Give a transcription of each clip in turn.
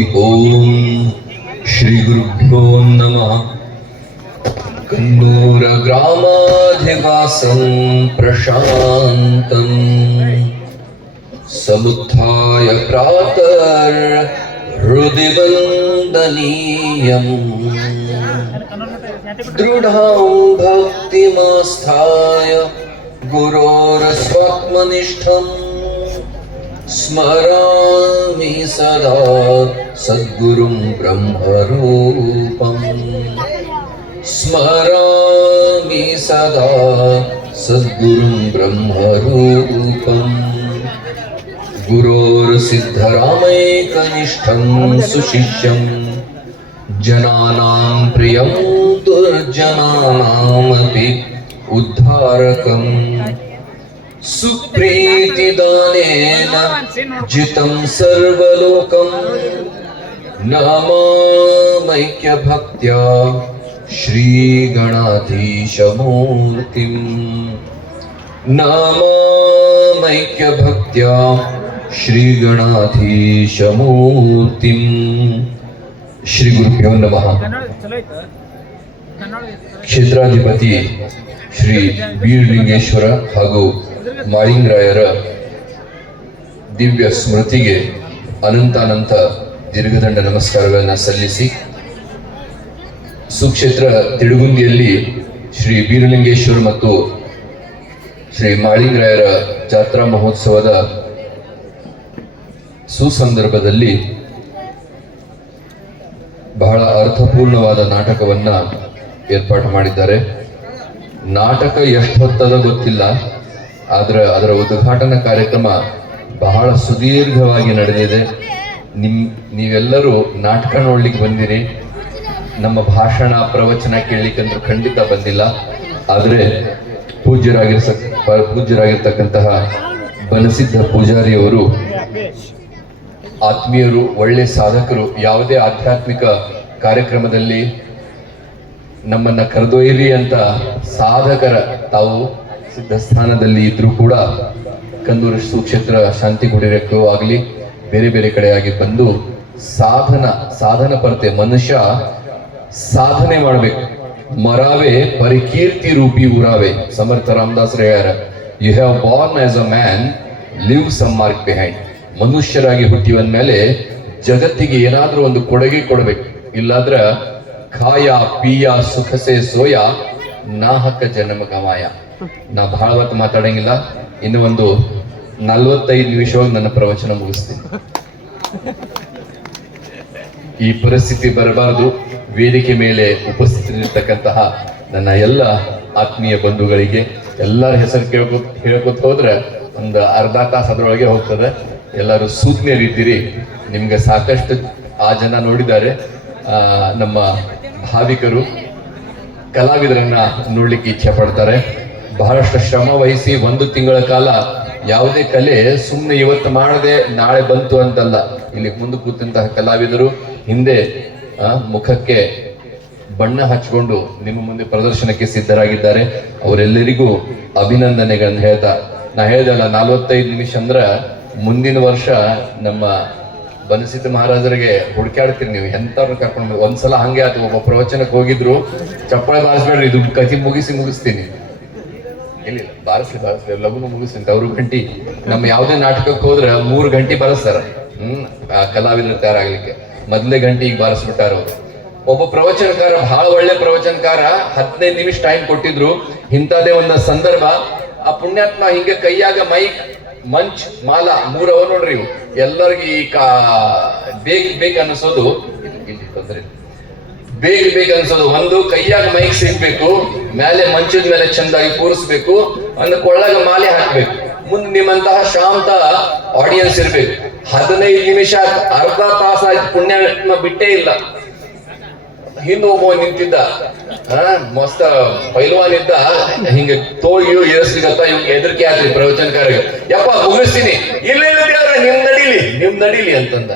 हरि ओम श्री गुरुभ्यो नमः कन्दूरग्रामाधिवासं प्रशान्तम् समुत्थाय प्रातर्हृदि वन्दनीयम् दृढां भक्तिमास्थाय गुरोरस्वात्मनिष्ठम्। स्मरामि सदा सद्गुरुं ब्रह्मरूपम्। स्मरामि सदा सद्गुरुं ब्रह्मरूपम्। गुरोर्सिद्धरामैकनिष्ठं सुशिष्यम्। जनानां प्रियं दुर्जनानामपि उद्धारकम्। सुप्रीतिदानेन जितं सर्वलोकम् नमामैक्यभक्त्या श्रीगणाधीशमूर्तिम् नमामैक्यभक्त्या श्रीगणाधीशमूर्तिम् श्रीगुरुभ्यो नमः ಕನ್ನಡ ಚಲೋ ಐತ ಕನ್ನಡ ಕ್ಷೇತ್ರಾಧಿಪತಿ ಶ್ರೀ ಬೀರಲಿಂಗೇಶ್ವರ ಹಾಗೂ ಮಾಳಿಂಗರಾಯರ ದಿವ್ಯ ಸ್ಮೃತಿಗೆ ಅನಂತಾನಂತ ದೀರ್ಘದಂಡ ನಮಸ್ಕಾರಗಳನ್ನು ಸಲ್ಲಿಸಿ, ಸುಕ್ಷೇತ್ರ ತಿಡುಗುಂದಿಯಲ್ಲಿ ಶ್ರೀ ಬೀರಲಿಂಗೇಶ್ವರ್ ಮತ್ತು ಶ್ರೀ ಮಾಳಿಂಗರಾಯರ ಜಾತ್ರಾ ಮಹೋತ್ಸವದ ಸುಸಂದರ್ಭದಲ್ಲಿ ಬಹಳ ಅರ್ಥಪೂರ್ಣವಾದ ನಾಟಕವನ್ನ ಏರ್ಪಾಟು ಮಾಡಿದ್ದಾರೆ. ನಾಟಕ ಎಷ್ಟು ಹೊತ್ತದ ಗೊತ್ತಿಲ್ಲ. ಆದ್ರೆ ಅದರ ಉದ್ಘಾಟನಾ ಕಾರ್ಯಕ್ರಮ ಬಹಳ ಸುದೀರ್ಘವಾಗಿ ನಡೆದಿದೆ. ನಿಮ್, ನೀವೆಲ್ಲರೂ ನಾಟಕ ನೋಡ್ಲಿಕ್ಕೆ ಬಂದಿರಿ. ನಮ್ಮ ಭಾಷಣ ಪ್ರವಚನ ಕೇಳಲಿಕ್ಕಂದ್ರೂ ಖಂಡಿತ ಬಂದಿಲ್ಲ. ಆದರೆ ಪೂಜ್ಯರಾಗಿರ್ಸ ಪೂಜ್ಯರಾಗಿರ್ತಕ್ಕಂತಹ ಬನಸಿದ್ಧ ಪೂಜಾರಿಯವರು ಆತ್ಮೀಯರು, ಒಳ್ಳೆ ಸಾಧಕರು ಯಾವುದೇ ಆಧ್ಯಾತ್ಮಿಕ ಕಾರ್ಯಕ್ರಮದಲ್ಲಿ ನಮ್ಮನ್ನ ಕರೆದೊಯ್ಯಿರಿ ಅಂತ ಸಾಧಕರ ತಾವು ಸಿದ್ಧಸ್ಥಾನದಲ್ಲಿ ಇದ್ರೂ ಕೂಡ ಕಂದೂರು ಸುಕ್ಷೇತ್ರ ಶಾಂತಿ ಗುಡಿರಕ್ಕೂ ಆಗಲಿ, ಬೇರೆ ಬೇರೆ ಕಡೆಯಾಗಿ ಬಂದು ಸಾಧನ ಸಾಧನ ಪರತೆ, ಮನುಷ್ಯ ಸಾಧನೆ ಮಾಡಬೇಕು. ಮರಾವೆ ಪರಿಕೀರ್ತಿ ರೂಪಿ ಉರಾವೆ, ಸಮರ್ಥ ರಾಮದಾಸ್ ಹೇಳ್ಯಾರ you have born as a man live some mark behind ಮನುಷ್ಯರಾಗಿ ಹುಟ್ಟಿವಂದ ಮೇಲೆ ಜಗತ್ತಿಗೆ ಏನಾದರೂ ಒಂದು ಕೊಡುಗೆ ಕೊಡಬೇಕು. ಇಲ್ಲಾದ್ರ ಖಾಯ, ಪೀಯ ಸುಖಸೆ ಸೋಯ, ನಾಹಕ ಜನಮ ಗಮಾಯ ನಾ ಬಹಳ ಹೊತ್ತು ಮಾತಾಡಂಗಿಲ್ಲ. ಇನ್ನು ಒಂದು ನಲ್ವತ್ತೈದು ನಿಮಿಷವಾಗಿ ನನ್ನ ಪ್ರವಚನ ಮುಗಿಸ್ತೀನಿ. ಈ ಪರಿಸ್ಥಿತಿ ಬರಬಾರದು. ವೇದಿಕೆ ಮೇಲೆ ಉಪಸ್ಥಿತರಿರ್ತಕ್ಕಂತಹ ನನ್ನ ಎಲ್ಲ ಆತ್ಮೀಯ ಬಂಧುಗಳಿಗೆ ಎಲ್ಲರ ಹೆಸರು ಕೇಳ್ಕೊ, ಹೇಳ್ಕೊತ ಹೋದ್ರೆ ಒಂದು ಅರ್ಧ ತಾಸು ಅದರೊಳಗೆ ಹೋಗ್ತದೆ. ಎಲ್ಲರೂ ಸೂಕ್ಷ್ಮರಿದ್ದೀರಿ ನಿಮ್ಗೆ ಸಾಕಷ್ಟು ಆ ಜನ ನೋಡಿದ್ದಾರೆ. ನಮ್ಮ ಭಾವಿಕರು ಕಲಾವಿದರನ್ನ ನೋಡ್ಲಿಕ್ಕೆ ಇಚ್ಛೆ ಪಡ್ತಾರೆ. ಬಹಳಷ್ಟು ಶ್ರಮ ವಹಿಸಿ ಒಂದು ತಿಂಗಳ ಕಾಲ ಯಾವುದೇ ಕಲೆ ಸುಮ್ಮನೆ ಇವತ್ತು ಮಾಡದೆ ನಾಳೆ ಬಂತು ಅಂತಲ್ಲ. ಇಲ್ಲಿ ಮುಂದೆ ಕೂತಂತಹ ಕಲಾವಿದರು ಹಿಂದೆ ಮುಖಕ್ಕೆ ಬಣ್ಣ ಹಚ್ಕೊಂಡು ನಿಮ್ಮ ಮುಂದೆ ಪ್ರದರ್ಶನಕ್ಕೆ ಸಿದ್ಧರಾಗಿದ್ದಾರೆ. ಅವರೆಲ್ಲರಿಗೂ ಅಭಿನಂದನೆಗಳನ್ನು ಹೇಳ್ತಾ, ನಾ ಹೇಳ್ದಲ್ಲ, ನಲವತ್ತೈದು ನಿಮಿಷ ಅಂದ್ರ ಮುಂದಿನ ವರ್ಷ ನಮ್ಮ ಬನಸಿದ್ದ ಮಹಾರಾಜರಿಗೆ ಹುಡುಕಾಡ್ತೀರಿ ನೀವು. ಎಂತವ್ರು ಕರ್ಕೊಂಡು ಒಂದ್ಸಲ ಹಂಗೆ ಆಯ್ತು ಒಬ್ಬ ಪ್ರವಚನಕ್ಕೆ ಹೋಗಿದ್ರು, ಚಪ್ಪಾಳೆ ಬಾರಿಸ್ಬೇಡ್ರಿ, ಇದು ಕತಿ ಮುಗಿಸಿ ಮುಗಿಸ್ತೀನಿ. ಇಲ್ಲ ಬಾರಿಸ್ಲಿ ಬಾರಿಸ್ಲಿ ಲಘುನು ಮುಗಿಸ್ತೀನಿ. ಅವ್ರ ಗಂಟಿ, ನಮ್ಮ ಯಾವುದೇ ನಾಟಕಕ್ಕೆ ಹೋದ್ರೆ ಮೂರು ಗಂಟೆ ಬಾರಿಸ್ತಾರ. ಹ್ಮ್ ಕಲಾವಿದರು ತಯಾರಾಗ್ಲಿಕ್ಕೆ. ಮೊದ್ಲೇ ಗಂಟೆ ಈಗ ಬಾರಿಸ್ಬಿಟ್ಟಾರ ಅವರು. ಒಬ್ಬ ಪ್ರವಚನಕಾರ, ಬಹಳ ಒಳ್ಳೆ ಪ್ರವಚನಕಾರ, ಹದಿನೈದು ನಿಮಿಷ ಟೈಮ್ ಕೊಟ್ಟಿದ್ರು. ಇಂಥದೇ ಒಂದು ಸಂದರ್ಭ. ಆ ಪುಣ್ಯಾತ್ಮ ಹಿಂಗೆ ಕೈಯಾಗ ಮೈಕ್, ಮಂಚ್, ಮಾಲ, ಮೂರವ ನೋಡ್ರಿ ಎಲ್ಲರಿಗೂ ಈ ಕಾ ಬೇಕ್ ಬೇಕ್ ಅನ್ನಿಸೋದು ಇಲ್ಲಿ ತೊಂದರೆ. ಬೇಗ ಬೇಗ ಅನ್ಸೋದು. ಒಂದು ಕೈಯಾಗ ಮೈಕ್ ಸಿಗ್ಬೇಕು ಮೇಲೆ ಮಂಚದ ಮೇಲೆ ಚಂದಾಗಿ ಕೂರಿಸ್ಬೇಕು ಅಂದ್ರೆ ಕೊಳ್ಳಾಗ ಮಾಲೆ ಹಾಕ್ಬೇಕು. ಮುಂದೆ ನಿಮ್ಮಂತಹ ಶಾಂತ ಆಡಿಯನ್ಸ್ ಇರ್ಬೇಕು. ಹದಿನೈದು ನಿಮಿಷ, ಅರ್ಧ ತಾಸ ಪುಣ್ಯಾತ್ಮ ಬಿಟ್ಟೇ ಇಲ್ಲ. ಹಿಂದೆ ಒಬ್ಬ ನಿಂತಿದ್ದ. ಮಸ್ತ ಪೈಲ್ವಾನ್ ಇದ್ದ. ಹಿಂಗ ತೋಳಿಯು ಏರಿಸ್ಲಿಗತ್ತ ಇವ್ ಹೆದರಿಕೆ ಆದ್ರಿ ಪ್ರವಚನಕಾರಿಗೆ ಯಪ್ಪ, ಮುಗಿಸ್ತೀನಿ. ಇಲ್ಲ ಇಲ್ಲ ನಿಮ್ ನಡೀಲಿ ನಿಮ್ ನಡೀಲಿ ಅಂತಂದ.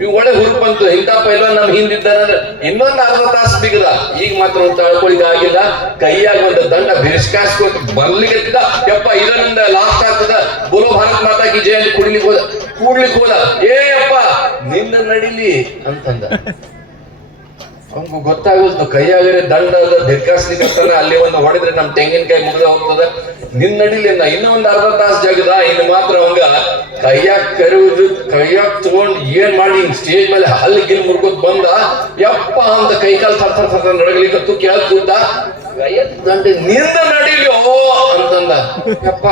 ಇವ್ ಒಳ್ಳೆ ಹುರುಪ್ ಬಂತು. ಇಂಥ ಪೈಲ್ವಾನ್ ನಮ್ ಹಿಂದಿದ್ದಾನಂದ್ರೆ ಇನ್ನೊಂದು ಅರ್ಧ ತಾಸು ಬಿಗದ. ಈಗ ಮಾತ್ರ ತಳ್ಕೊಳಿಕ್ ಆಗಿಲ್ಲ. ಕೈಯಾಗ ಒಂದು ದಂಡ ಬಿರ್ಸ್ಕಾಸ್ಕೊತ ಬರ್ಲಿಕ್ಕೆ ಯಪ್ಪ ಇದರಿಂದ ಲಾಸ್ಟ್ ಆಗ್ತದ. ಬೋಲೋ ಭಾರತ್ ಮಾತಾ ಕಿ ಅಂತ ಕುಡಿಲಿಕ್ಕೆ ಹೋದ. ಕೂಡ್ಲಿಕ್ಕೆ ಹೋದ. ಏ ಅಪ್ಪ ನಿನ್ನ ನಡಿಲಿ ಅಂತಂದ. ಅವ್ನಿಗೆ ಗೊತ್ತಾಗೋದು ಕೈಯಾಗರೆ ದಂಡ ಅದ ಧಿರ್ಕಾಸ್ಲಿಕ್ಕೆ ಅಲ್ಲಿ ಒಂದು ಹೊಡೆದ್ರೆ ನಮ್ ತೆಂಗಿನಕಾಯಿ ಮುಗಿದ ಹೋಗ್ತದ. ನಿನ್ ನಡಿಲಿ ನಾ ಇನ್ನೂ ಒಂದು ಅರ್ಧ ತಾಸು ಜಗದ, ಇನ್ನು ಮಾತ್ರ ಅವಂಗ ಕೈಯಾಗ ಕರುವುದು ಕೈಯಾಗ ತಗೊಂಡ್ ಏನ್ ಮಾಡಿ ಹಿಂಗ್ ಸ್ಟೇಜ್ ಮೇಲೆ ಹಲ್ಲು ಗಿಲ್ ಮುರ್ಕೋದ್ ಬಂದ, ಯಪ್ಪ ಅಂತ ಕೈ ಕಾಲು ಥರ್ ಥರ್ ಥರ್ ನಡಗಲಿಕ್ಕತ್ತು ಕೇಳ್ ನಿಂದ ನಡಿಲಿ, ಓ ಅಂತಂದ. ಅಪ್ಪ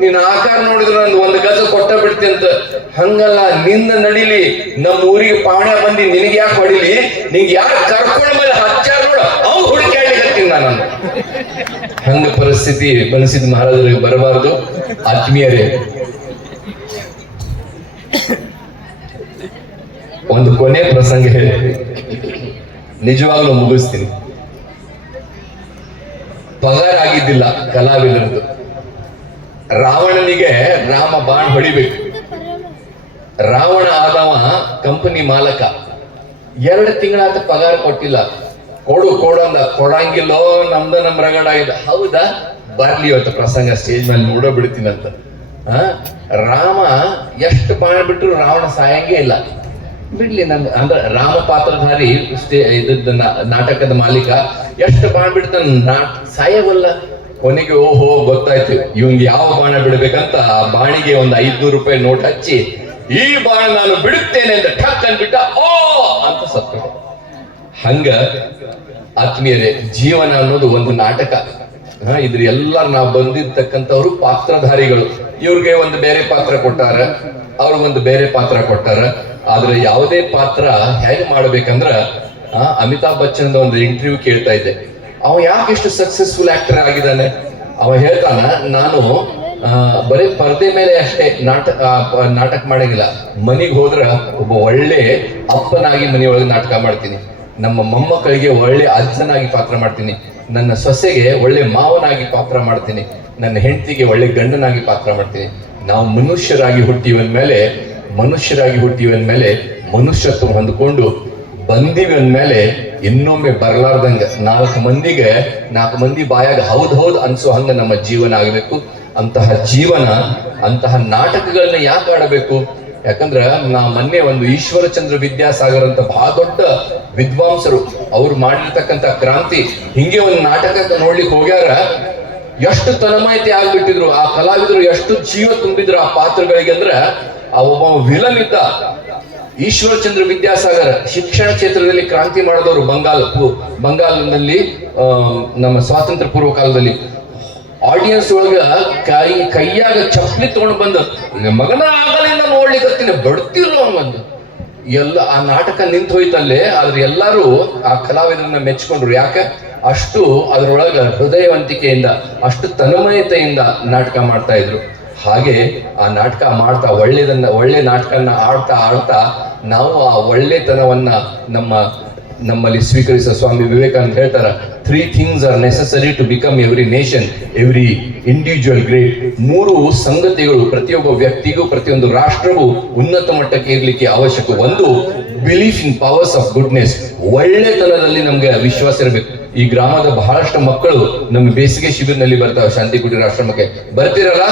ನೀನ್ ಆಕಾರ ನೋಡಿದ್ರ ನಂದು ಒಂದು ಗಜ ಕೊಟ್ಟ ಬಿಡ್ತಿ ಅಂತ. ಹಂಗಲ್ಲ, ನಿಂದ ನಡಿಲಿ. ನಮ್ಮ ಊರಿಗೆ ಪಾಣ ಬಂದಿ ನಿನಗೆ ಯಾಕೆ ಹೊಡಿಲಿ? ನಿಂಗೆ ಯಾರು ಕರ್ಕೊಂಡ್ ಮೇಲೆ ಹಚ್ಚಾರ ನೋಡ ಅವ್ ಹುಡುಕಾಡ್ಲಿಕ್ಕೆ ನಾನು. ಹಂಗ ಪರಿಸ್ಥಿತಿ ಬನಸಿದ ಮಹಾರಾಜರಿಗೆ ಬರಬಾರದು. ಆತ್ಮೀಯರೇ, ಒಂದು ಕೊನೆ ಪ್ರಸಂಗ ಹೇಳಿ. ನಿಜವಾಗ್ಲೂ ಮುಗಿಸ್ತೀನಿ. ಪಗಾರ ಆಗಿದ್ದಿಲ್ಲ ಕಲಾವಿದರದ್ದು. ರಾವಣನಿಗೆ ರಾಮ ಬಾಣ್ ಹೊಡಿಬೇಕು. ರಾವಣ ಆದವ ಕಂಪನಿ ಮಾಲಕ. ಎರಡು ತಿಂಗಳಾತ ಪಗಾರ ಕೊಟ್ಟಿಲ್ಲ. ಕೊಡು, ಕೊಡಂದ. ಕೊಡಂಗಿಲ್ಲೋ ನಮ್ದ ನಮ್ ರಗಡ ಆಗಿದೆ ಹೌದಾ? ಬರ್ಲಿ ಇವತ್ತು ಪ್ರಸಂಗ ಸ್ಟೇಜ್ ಮೇಲೆ ನೋಡೋ ಬಿಡ್ತೀನಂತ. ರಾಮ ಎಷ್ಟು ಬಾಣ ಬಿಟ್ಟರು ರಾವಣ ಸಾಯಂಗೇ ಇಲ್ಲ. ಬಿಡ್ಲಿ ನನ್ ಅಂದ್ರೆ ರಾಮ ಪಾತ್ರಧಾರಿ ಇದ್ದ ನಾಟಕದ ಮಾಲೀಕ ಎಷ್ಟು ಬಾಣ ಬಿಡ್ತಾನ ನಾಟ್ ಸಾಯವಲ್ಲ. ಕೊನೆಗೆ ಓಹೋ, ಗೊತ್ತಾಯ್ತು. ಇವಂಗ್ ಯಾವ ಬಾಣ ಬಿಡ್ಬೇಕಂತ ಆ ಬಾಣಿಗೆ ಒಂದು ಐದ್ನೂರು ರೂಪಾಯಿ ನೋಟ್ ಹಚ್ಚಿ, ಈ ಬಾಣ ನಾನು ಬಿಡುತ್ತೇನೆ ಅಂತ ಠಕ್ ಅಂದ್ಬಿಟ್ಟ ಓ ಅಂತ ಸತ್ತ ಹಂಗ ಆತ್ಮೀಯರೇ, ಜೀವನ ಅನ್ನೋದು ಒಂದು ನಾಟಕ. ಇದ್ರ ಎಲ್ಲ ನಾವು ಬಂದಿರ್ತಕ್ಕಂಥವ್ರು ಪಾತ್ರಧಾರಿಗಳು. ಇವ್ರಿಗೆ ಒಂದು ಬೇರೆ ಪಾತ್ರ ಕೊಟ್ಟಾರ ಅವ್ರಿಗೊಂದು ಬೇರೆ ಪಾತ್ರ ಕೊಟ್ಟಾರ. ಆದ್ರೆ ಯಾವುದೇ ಪಾತ್ರ ಹೆಂಗ್ ಮಾಡ್ಬೇಕಂದ್ರ ಅಮಿತಾಬ್ ಬಚ್ಚನ್ ಒಂದು ಇಂಟರ್ವ್ಯೂ ಕೇಳ್ತಾ ಇದ್ದೆ. ಅವ ಯಾಕೆ ಇಷ್ಟು ಸಕ್ಸಸ್ಫುಲ್ ಆಕ್ಟರ್ ಆಗಿದ್ದಾನೆ? ಅವ ಹೇಳ್ತಾನ, ನಾನು ಬರೀ ಪರದೆ ಮೇಲೆ ಅಷ್ಟೇ ನಾಟಕ ನಾಟಕ ಮಾಡಂಗಿಲ್ಲ. ಮನೆಗೆ ಹೋದ್ರ ಒಬ್ಬ ಒಳ್ಳೆ ಅಪ್ಪನಾಗಿ ಮನೆಯೊಳಗೆ ನಾಟಕ ಮಾಡ್ತೀನಿ. ನಮ್ಮ ಮೊಮ್ಮಕ್ಕಳಿಗೆ ಒಳ್ಳೆ ಅಜ್ಜನಾಗಿ ಪಾತ್ರ ಮಾಡ್ತೀನಿ. ನನ್ನ ಸೊಸೆಗೆ ಒಳ್ಳೆ ಮಾವನಾಗಿ ಪಾತ್ರ ಮಾಡ್ತೀನಿ. ನನ್ನ ಹೆಂಡತಿಗೆ ಒಳ್ಳೆ ಗಂಡನಾಗಿ ಪಾತ್ರ ಮಾಡ್ತೀನಿ. ನಾವು ಮನುಷ್ಯರಾಗಿ ಹುಟ್ಟಿವಂದ್ಮೇಲೆ ಮೇಲೆ, ಮನುಷ್ಯರಾಗಿ ಹುಟ್ಟಿವಂದ್ಮೇಲೆ ಮೇಲೆ ಮನುಷ್ಯತ್ವ ಹೊಂದ್ಕೊಂಡು ಬಂದಿವಿ ಅಂದ್ಮೇಲೆ ಇನ್ನೊಮ್ಮೆ ಬರಲಾರ್ದಂಗೆ ನಾಲ್ಕು ಮಂದಿಗೆ, ನಾಲ್ಕು ಮಂದಿ ಬಾಯಾಗ ಹೌದು ಹೌದು ಅನ್ಸೋ ಹಂಗೆ ನಮ್ಮ ಜೀವನ ಆಗಬೇಕು. ಅಂತಹ ಜೀವನ, ಅಂತಹ ನಾಟಕಗಳನ್ನ ಯಾಕೆ ಆಡಬೇಕು ಯಾಕಂದ್ರ ನಾ ಮೊನ್ನೆ ಒಂದು ಈಶ್ವರಚಂದ್ರ ವಿದ್ಯಾಸಾಗರ್ ಅಂತ ಬಹಳ ದೊಡ್ಡ ವಿದ್ವಾಂಸರು ಅವ್ರು ಮಾಡಿರ್ತಕ್ಕಂಥ ಕ್ರಾಂತಿ, ಹಿಂಗೆ ಒಂದು ನಾಟಕ ನೋಡ್ಲಿಕ್ಕೆ ಹೋಗ್ಯಾರ, ಎಷ್ಟು ತನಮಯತೆ ಆಗ್ಬಿಟ್ಟಿದ್ರು, ಆ ಕಲಾವಿದರು ಎಷ್ಟು ಜೀವ ತುಂಬಿದ್ರು ಆ ಪಾತ್ರಗಳಿಗೆ ಅಂದ್ರ, ಆ ಒಬ್ಬ ವಿಲನ್ ಇದ್ದ ಈಶ್ವರಚಂದ್ರ ವಿದ್ಯಾಸಾಗರ್ ಶಿಕ್ಷಣ ಕ್ಷೇತ್ರದಲ್ಲಿ ಕ್ರಾಂತಿ ಮಾಡಿದವರು ಬಂಗಾಲ್ ಬಂಗಾಲ್ನಲ್ಲಿ ನಮ್ಮ ಸ್ವಾತಂತ್ರ್ಯ ಪೂರ್ವ ಕಾಲದಲ್ಲಿ. ಆಡಿಯನ್ಸ್ ಒಳಗ ಕೈ ಕೈಯಾಗ ಚಪ್ಪಲಿ ತಗೊಂಡು ಬಂದ. ಮಗನ ಆಗಲಿಂದ ನೋಡ್ಲಿಕ್ಕೆ ಬಡ್ತಿರೋ ಒಂದು ಎಲ್ಲ ಆ ನಾಟಕ ನಿಂತು ಹೋಯ್ತಲ್ಲೇ ಆದ್ರೆ ಎಲ್ಲರೂ ಆ ಕಲಾವಿದರನ್ನ ಮೆಚ್ಕೊಂಡ್ರು. ಯಾಕೆ? ಅಷ್ಟು ಅದರೊಳಗ ಹೃದಯವಂತಿಕೆಯಿಂದ, ಅಷ್ಟು ತನ್ಮಯತೆಯಿಂದ ನಾಟಕ ಮಾಡ್ತಾ ಇದ್ರು. ಹಾಗೆ ಆ ನಾಟಕ ಮಾಡ್ತಾ, ಒಳ್ಳೆದನ್ನ, ಒಳ್ಳೆ ನಾಟಕನ ಆಡ್ತಾ ಆಡ್ತಾ ನಾವು ಆ ಒಳ್ಳೆತನವನ್ನ ನಮ್ಮ ನಮ್ಮಲ್ಲಿ ಸ್ವೀಕರಿಸುವ ಸ್ವಾಮಿ ವಿವೇಕಾನಂದ ಹೇಳ್ತಾರ three things are necessary to become every nation every individual great ಮೂರು ಸಂಗತಿಗಳು ಪ್ರತಿಯೊಬ್ಬ ವ್ಯಕ್ತಿಗೂ ಪ್ರತಿಯೊಂದು ರಾಷ್ಟ್ರವು ಉನ್ನತ ಮಟ್ಟಕ್ಕೆ ಇರಲಿಕ್ಕೆ ಅವಶ್ಯಕ. ಒಂದು belief in powers of goodness ಒಳ್ಳೆತನದಲ್ಲಿ ನಮ್ಗೆ ವಿಶ್ವಾಸ ಇರಬೇಕು. ಈ ಗ್ರಾಮದ ಬಹಳಷ್ಟು ಮಕ್ಕಳು ನಮ್ಮ ಬೇಸಿಗೆ ಶಿಬಿರನಲ್ಲಿ ಬರ್ತಾವೆ ಶಾಂತಿ ಕುಟೀರ ಆಶ್ರಮಕ್ಕೆ. ಬರ್ತೀರಲ್ಲ?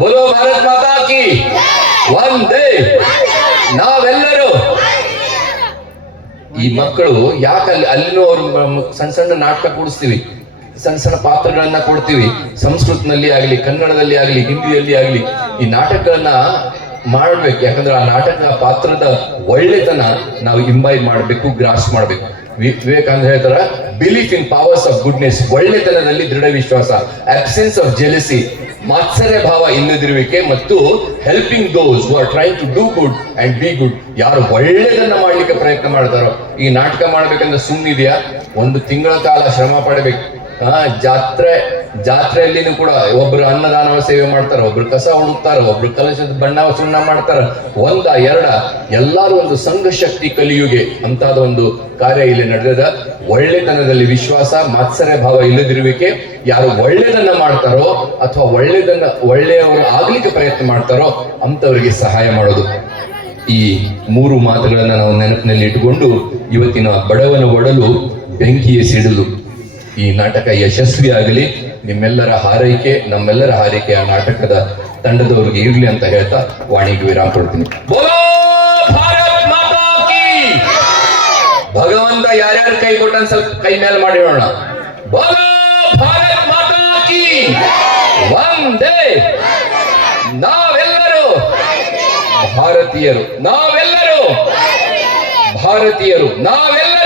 ಬೋಲೋ ಭಾರತ್ ಮಾತಾ ಕಿ. ಒಂದೇ ನಾವೆಲ್ಲರೂ ಈ ಮಕ್ಕಳು ಯಾಕೆ ಅಲ್ಲಿ ಅಲ್ಲಿನೂ ಅವ್ರ ಸಣ್ಣ ಸಣ್ಣ ನಾಟಕ ಕೂಡಿಸ್ತೀವಿ. ಸಣ್ಣ ಸಣ್ಣ ಪಾತ್ರಗಳನ್ನ ಕೊಡ್ತೀವಿ. ಸಂಸ್ಕೃತನಲ್ಲಿ ಆಗಲಿ ಕನ್ನಡದಲ್ಲಿ ಆಗಲಿ ಹಿಂದಿಯಲ್ಲಿ ಆಗಲಿ ಈ ನಾಟಕಗಳನ್ನ ಮಾಡ್ಬೇಕು. ಯಾಕಂದ್ರೆ ಆ ನಾಟಕ ಪಾತ್ರದ ಒಳ್ಳೆತನ ನಾವು ಇಂಬೈ ಮಾಡಬೇಕು ಗ್ರಾಸ್ ಮಾಡಬೇಕು. ವಿವೇಕಾನಂದ ಹೇಳ್ತಾರ belief in powers of goodness ಒಳ್ಳೆತನದಲ್ಲಿ ದೃಢ ವಿಶ್ವಾಸ ಅಬ್ಸೆನ್ಸ್ ಆಫ್ ಜೆಲಸಿ ಮಾತ್ಸರ್ಯ ಭಾವ ಇಲ್ಲದಿರುವಿಕೆ ಮತ್ತು helping those who are trying to do good and be good ಯಾರು ಒಳ್ಳೆಯದನ್ನ ಮಾಡ್ಲಿಕ್ಕೆ ಪ್ರಯತ್ನ ಮಾಡ್ತಾರೋ, ಈ ನಾಟಕ ಮಾಡ್ಬೇಕಂದ್ರೆ ಸುಮ್ಮನಿದೆಯಾ ಒಂದು ತಿಂಗಳ ಕಾಲ ಶ್ರಮ ಪಡಬೇಕು. ಆ ಜಾತ್ರೆ, ಜಾತ್ರೆಯಲ್ಲಿನೂ ಕೂಡ ಒಬ್ರು ಅನ್ನದಾನವ ಸೇವೆ ಮಾಡ್ತಾರ, ಒಬ್ರು ಕಸ ಹುಡುಕ್ತಾರ, ಒಬ್ರು ಕಲಶದ ಬಣ್ಣ ಸುಣ್ಣ ಮಾಡ್ತಾರ, ಒಂದ, ಎರಡ, ಎಲ್ಲಾರು ಒಂದು ಸಂಘ ಶಕ್ತಿ ಕಲಿಯುಗೆ ಅಂತಾದ ಒಂದು ಕಾರ್ಯ ಇಲ್ಲಿ ನಡೆದ ಒಳ್ಳೆತನದಲ್ಲಿ ವಿಶ್ವಾಸ ಮಾತ್ಸರ ಭಾವ ಇಲ್ಲದಿರುವಿಕೆ ಯಾರು ಒಳ್ಳೆಯದನ್ನ ಮಾಡ್ತಾರೋ ಅಥವಾ ಒಳ್ಳೆಯದನ್ನ ಒಳ್ಳೆಯವರು ಆಗ್ಲಿಕ್ಕೆ ಪ್ರಯತ್ನ ಮಾಡ್ತಾರೋ ಅಂತವರಿಗೆ ಸಹಾಯ ಮಾಡೋದು. ಈ ಮೂರು ಮಾತುಗಳನ್ನ ನಾವು ನೆನಪಿನಲ್ಲಿ ಇಟ್ಟುಕೊಂಡು ಇವತ್ತಿನ ಬಡವನ ಒಡಲು ಬೆಂಕಿಯ ಸಿಡಲು ಈ ನಾಟಕ ಯಶಸ್ವಿ ಆಗಲಿ. ನಿಮ್ಮೆಲ್ಲರ ಹಾರೈಕೆ ನಮ್ಮೆಲ್ಲರ ಹಾರೈಕೆ ಆ ನಾಟಕದ ತಂಡದವ್ರಿಗೆ ಇರ್ಲಿ ಅಂತ ಹೇಳ್ತಾ ವಾಣಿಗೆ ವಿರಾಮ ಕೊಡ್ತೀನಿ. ಭಗವಂತ ಯಾರ್ಯಾರು ಕೈ ಕೊಟ್ಟನ್ ಸ್ವಲ್ಪ ಕೈ ಮೇಲೆ ಮಾಡಿ ಒಂದೇ ನಾವೆಲ್ಲರೂ ಭಾರತೀಯರು. ನಾವೆಲ್ಲರೂ ಭಾರತೀಯರು. ನಾವೆಲ್ಲ